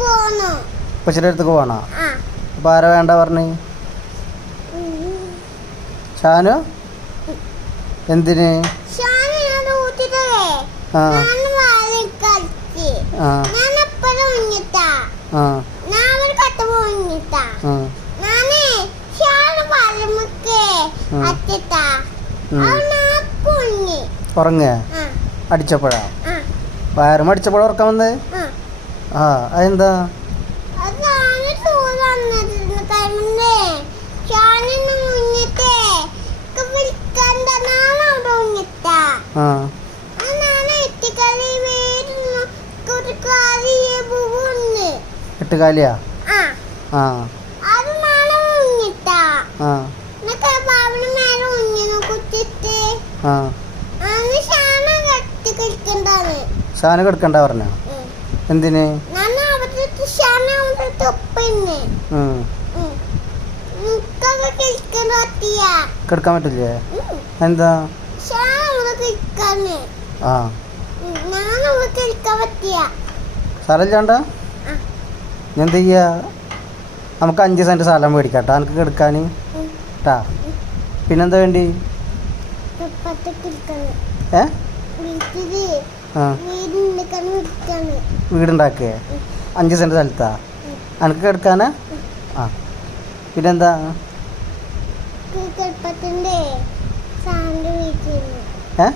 ഉപ്പച്ചിയുടെ അടുത്തേക്ക് പോകണോ? അപ്പം ആരാ വേണ്ട പറഞ്ഞു? ഷാനു എന്തിന്? ആ ഉറങ്ങ അടിച്ചപ്പോഴാ? വയറും അടിച്ചപ്പോഴാ ഉറക്കം വന്നേ? ആ അതെന്താ? എട്ടുകാലിയാ? ആ ഷാന കിടക്കണ്ട പറഞ്ഞ? എന്തിന്? കിടക്കാൻ പറ്റില്ലേ? എന്താ? ആ സ്ഥലമില്ലാണ്ട എന്ത് ചെയ്യാ? നമുക്ക് 5 സെൻറ്റ് സ്ഥലം മേടിക്കാട്ടോ എനിക്ക് കിടക്കാൻ ട്ടാ. പിന്നെന്താ വേണ്ടി? ഏ ആ വീടുണ്ടാക്കേ? 5 സെൻറ്റ് സ്ഥലത്താ എനിക്ക് കിടക്കാനാ? ആ പിന്നെന്താ? ഏ